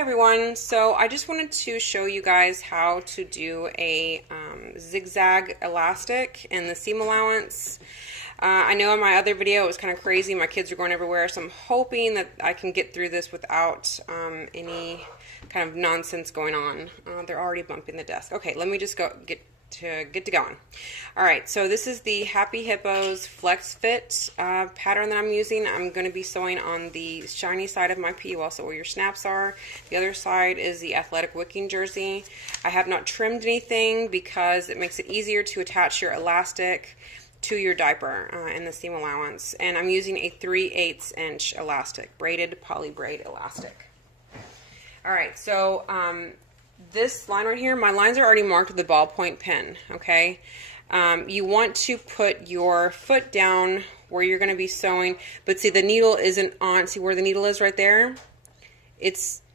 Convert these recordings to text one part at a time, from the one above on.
everyone, so I just wanted to show you guys how to do a zigzag elastic in the seam allowance. I know in my other video it was kind of crazy, my kids are going everywhere, so I'm hoping that I can get through this without any kind of nonsense going on. They're already bumping the desk. Okay, let me just get to going. Alright, so this is the Happy Hippos Flexfit pattern that I'm using. I'm going to be sewing on the shiny side of my PU, also where your snaps are. The other side is the athletic wicking jersey. I have not trimmed anything because it makes it easier to attach your elastic to your diaper in the seam allowance. And I'm using a 3/8 inch elastic, braided poly braid elastic. Alright, so this line right here, my lines are already marked with a ballpoint pen, okay? You want to put your foot down where you're going to be sewing, but see the needle isn't on, see where the needle is right there?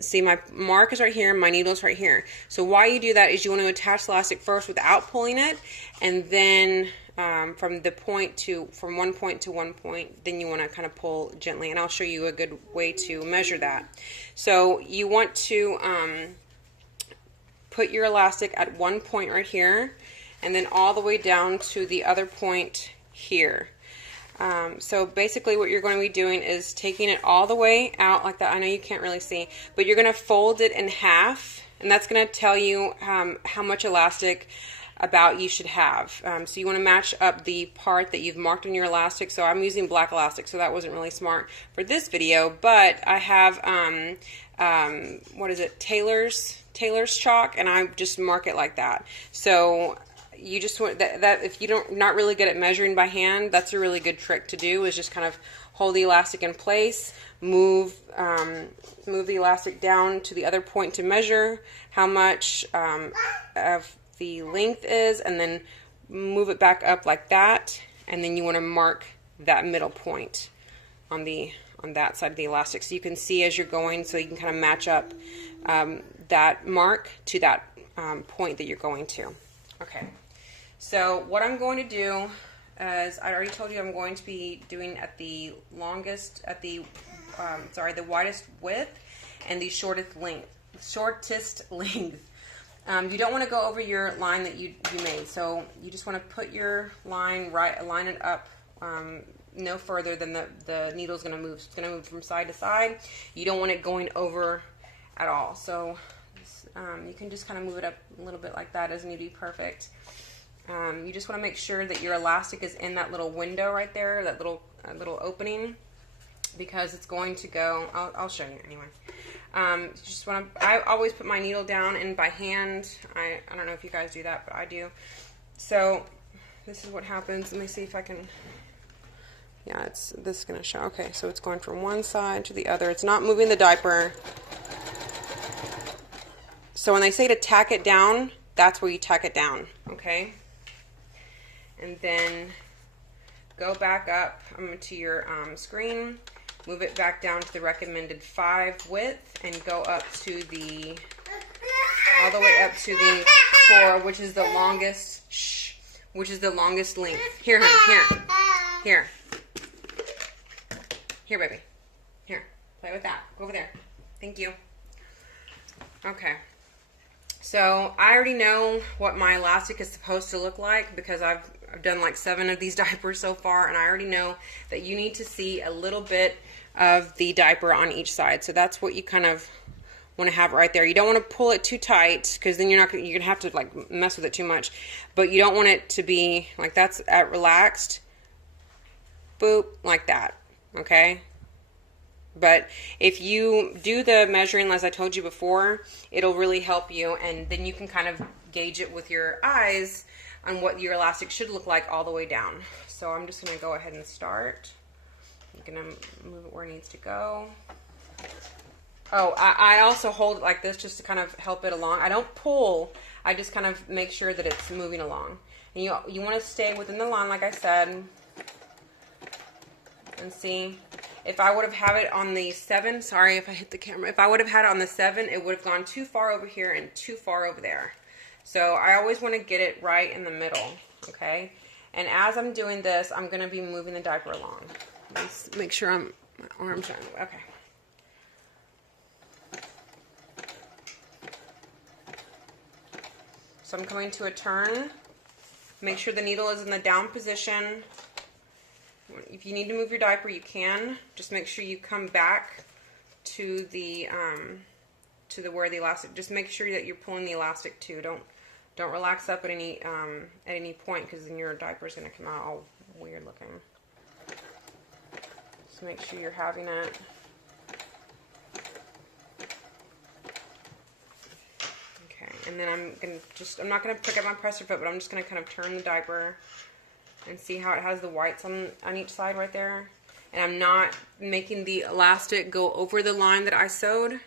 See my mark is right here, my needle is right here. So why you do that is you want to attach the elastic first without pulling it, and then from one point to one point, then you want to kind of pull gently, and I'll show you a good way to measure that. So you want to put your elastic at one point right here, and then all the way down to the other point here. So basically what you're going to be doing is taking it all the way out like that. I know you can't really see, but you're going to fold it in half, and that's going to tell you how much elastic about you should have. So you want to match up the part that you've marked on your elastic. So I'm using black elastic, so that wasn't really smart for this video, but I have what is it, Taylor's chalk, and I just mark it like that. So you just want that if you don't not really good at measuring by hand, that's a really good trick to do, is just kind of hold the elastic in place, move the elastic down to the other point to measure how much of the length is, and then move it back up like that, and then you want to mark that middle point on that side of the elastic, so you can see as you're going, so you can kind of match up that mark to that point that you're going to. Okay, so what I'm going to do is, I already told you I'm going to be doing at the longest, at the the widest width and the shortest length. You don't want to go over your line that you made, so you just want to put your line right, align it up no further than the needle's going to move. It's going to move from side to side. You don't want it going over at all. So you can just kind of move it up a little bit like that. Doesn't need to be perfect. You just want to make sure that your elastic is in that little window right there, that little opening, because it's going to go. I'll show you anyway. Just want to. I always put my needle down and by hand. I don't know if you guys do that, but I do. So this is what happens. Let me see if I can. Yeah, this is going to show. Okay, so it's going from one side to the other. It's not moving the diaper. So when they say to tack it down, that's where you tack it down, okay? And then go back up to your screen, move it back down to the recommended 5 width, and go up to all the way up to the 4, which is the longest, which is the longest length. Here, honey, here. Here, baby. Here, play with that. Go over there. Thank you. Okay. So I already know what my elastic is supposed to look like because I've done like 7 of these diapers so far, and I already know that you need to see a little bit of the diaper on each side. So that's what you kind of want to have right there. You don't want to pull it too tight because then you're gonna have to like mess with it too much. But you don't want it to be like that's at relaxed. Boop, like that. Okay? But if you do the measuring as I told you before, it'll really help you, and then you can kind of gauge it with your eyes on what your elastic should look like all the way down. So I'm just going to go ahead and start. I'm going to move it where it needs to go. Oh, I also hold it like this just to kind of help it along. I don't pull. I just kind of make sure that it's moving along. And you want to stay within the line like I said. And see, if I would have had it on the 7, sorry if I hit the camera, if I would have had it on the 7, it would have gone too far over here and too far over there. So I always want to get it right in the middle, okay? And as I'm doing this, I'm going to be moving the diaper along. Let's make sure my arms are, okay. So I'm coming to a turn. Make sure the needle is in the down position. If you need to move your diaper, you can. Just make sure you come back to the where the elastic. Just make sure that you're pulling the elastic too. Don't relax up at any point, because then your diaper is going to come out all weird looking. Just make sure you're having it. Okay, and then I'm not going to pick up my presser foot, but I'm just going to kind of turn the diaper and see how it has the whites on each side right there. And I'm not making the elastic go over the line that I sewed.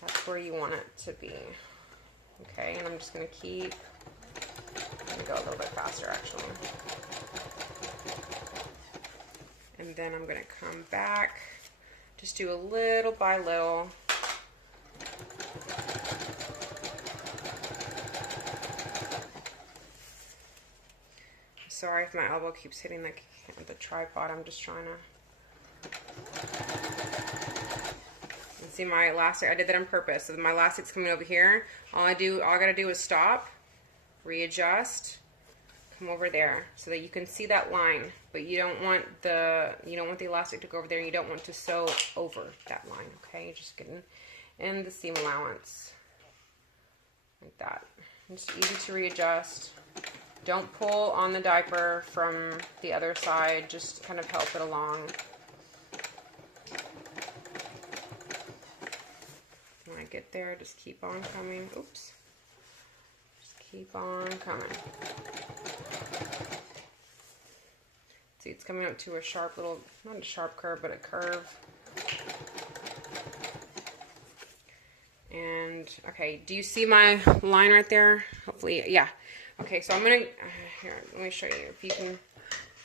That's where you want it to be. Okay, and I'm just going to keep, I'm going to go a little bit faster actually. And then I'm going to come back, just do a little by little. Sorry if my elbow keeps hitting the tripod. I'm just trying to. And see my elastic. I did that on purpose. So my elastic's coming over here. All I gotta do is stop, readjust, come over there, so that you can see that line. But you don't want the elastic to go over there. And you don't want to sew over that line. Okay, you're just getting in the seam allowance like that. It's easy to readjust. Don't pull on the diaper from the other side, just kind of help it along. When I get there, just keep on coming. Oops. Just keep on coming. See, it's coming up to a sharp little, not a sharp curve, but a curve. And, okay, do you see my line right there? Hopefully, yeah. Okay, so I'm going to, here, let me show you, if you can,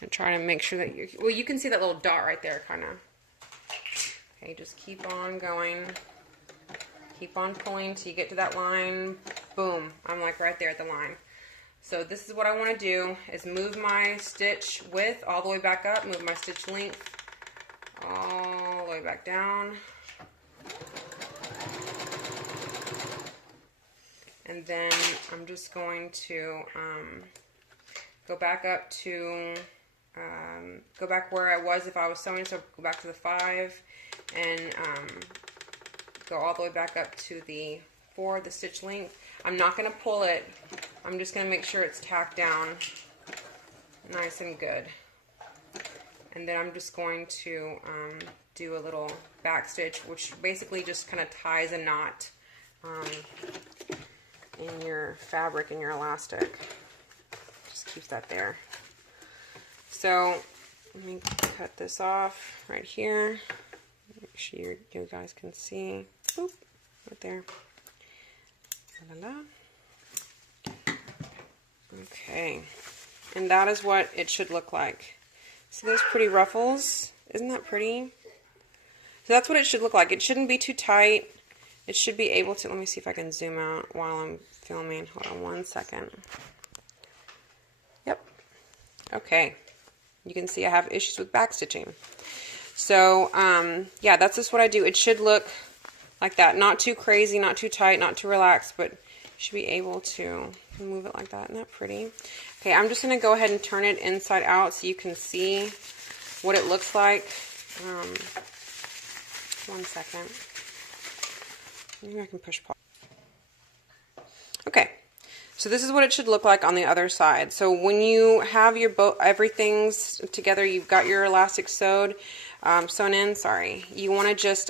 and try to make sure that you can see that little dot right there, kind of. Okay, just keep on going. Keep on pulling till you get to that line. Boom, I'm like right there at the line. So this is what I want to do, is move my stitch width all the way back up, move my stitch length all the way back down. And then I'm just going to go back up to, go back where I was if I was sewing, so go back to the 5 and go all the way back up to the 4, the stitch length. I'm not going to pull it, I'm just going to make sure it's tacked down nice and good. And then I'm just going to do a little back stitch, which basically just kind of ties a knot in your fabric and your elastic. Just keep that there. So let me cut this off right here. Make sure you guys can see. Oop, right there. La, la, la. Okay, and that is what it should look like. See those pretty ruffles? Isn't that pretty? So that's what it should look like. It shouldn't be too tight. It should be able to, let me see if I can zoom out while I'm filming. Hold on one second. Yep. Okay. You can see I have issues with back stitching. So, yeah, that's just what I do. It should look like that. Not too crazy, not too tight, not too relaxed, but you should be able to move it like that. Isn't that pretty? Okay, I'm just going to go ahead and turn it inside out so you can see what it looks like. One second. Maybe I can push pause. Okay, so this is what it should look like on the other side. So when you have your everything's together, you've got your elastic sewn in, sorry, you want to just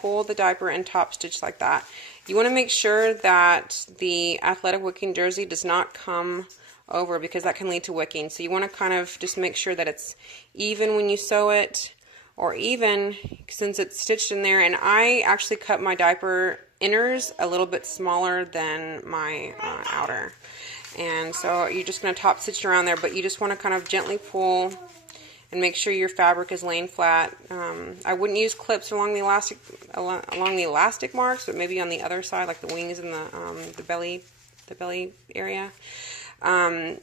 pull the diaper and top stitch like that. You want to make sure that the athletic wicking jersey does not come over, because that can lead to wicking. So you want to kind of just make sure that it's even when you sew it, or even since it's stitched in there. And I actually cut my diaper inners a little bit smaller than my outer. And so you're just going to top stitch around there, but you just want to kind of gently pull and make sure your fabric is laying flat. I wouldn't use clips along the elastic marks, but maybe on the other side, like the wings and the belly area. When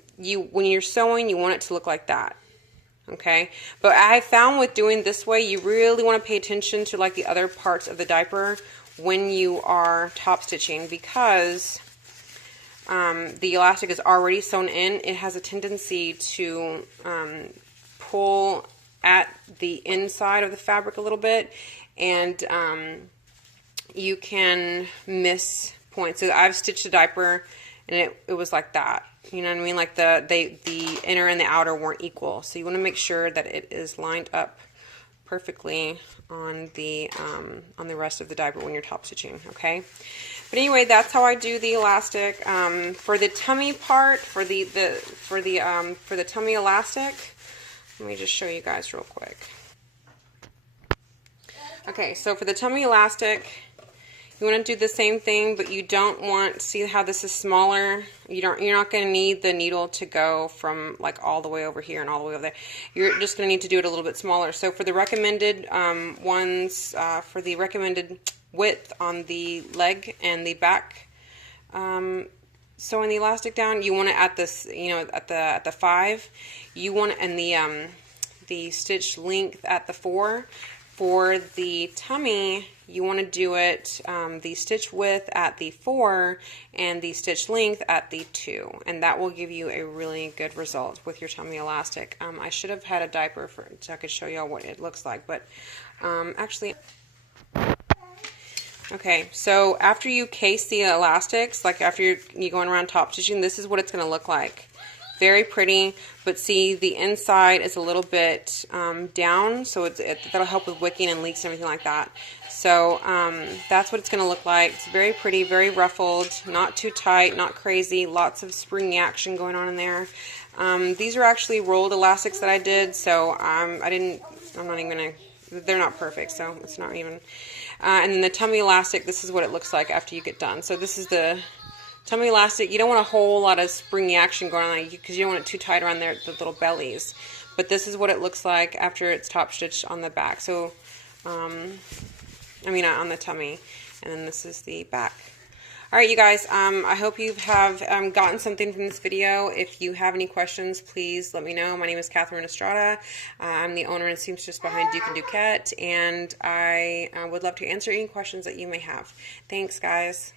you're sewing, you want it to look like that. Okay, but I found with doing this way, you really want to pay attention to like the other parts of the diaper when you are top stitching, because the elastic is already sewn in, it has a tendency to pull at the inside of the fabric a little bit, and you can miss points. So I've stitched a diaper and it was like that. You know what I mean? Like the inner and the outer weren't equal. So you want to make sure that it is lined up perfectly on the rest of the diaper when you're top stitching. Okay. But anyway, that's how I do the elastic. For the tummy part, for the tummy elastic, let me just show you guys real quick. Okay, so for the tummy elastic, you want to do the same thing, but you don't want, see how this is smaller? You're not going to need the needle to go from like all the way over here and all the way over there. You're just going to need to do it a little bit smaller. So for the recommended ones, for the recommended width on the leg and the back, sewing the elastic down, you want it at this, you know, at the 5. You want it, and the stitch length at the 4. For the tummy, you want to do it the stitch width at the 4 and the stitch length at the 2, and that will give you a really good result with your tummy elastic. I should have had a diaper so I could show y'all what it looks like, but actually, okay, so after you case the elastics, like after you're going around top stitching, this is what it's going to look like. Very pretty, but see the inside is a little bit down, so that'll help with wicking and leaks and everything like that. So that's what it's going to look like. It's very pretty, very ruffled, not too tight, not crazy, lots of springy action going on in there. These are actually rolled elastics that I did, so I'm not even going to, they're not perfect, so it's not even. And then the tummy elastic, this is what it looks like after you get done. So this is the tummy elastic. You don't want a whole lot of springy action going on because you don't want it too tight around there, the little bellies. But this is what it looks like after it's top stitched on the back. So, on the tummy. And then this is the back. Alright, you guys, I hope you have gotten something from this video. If you have any questions, please let me know. My name is Catherine Estrada. I'm the owner and seamstress behind Duke and Duquette, and I would love to answer any questions that you may have. Thanks, guys.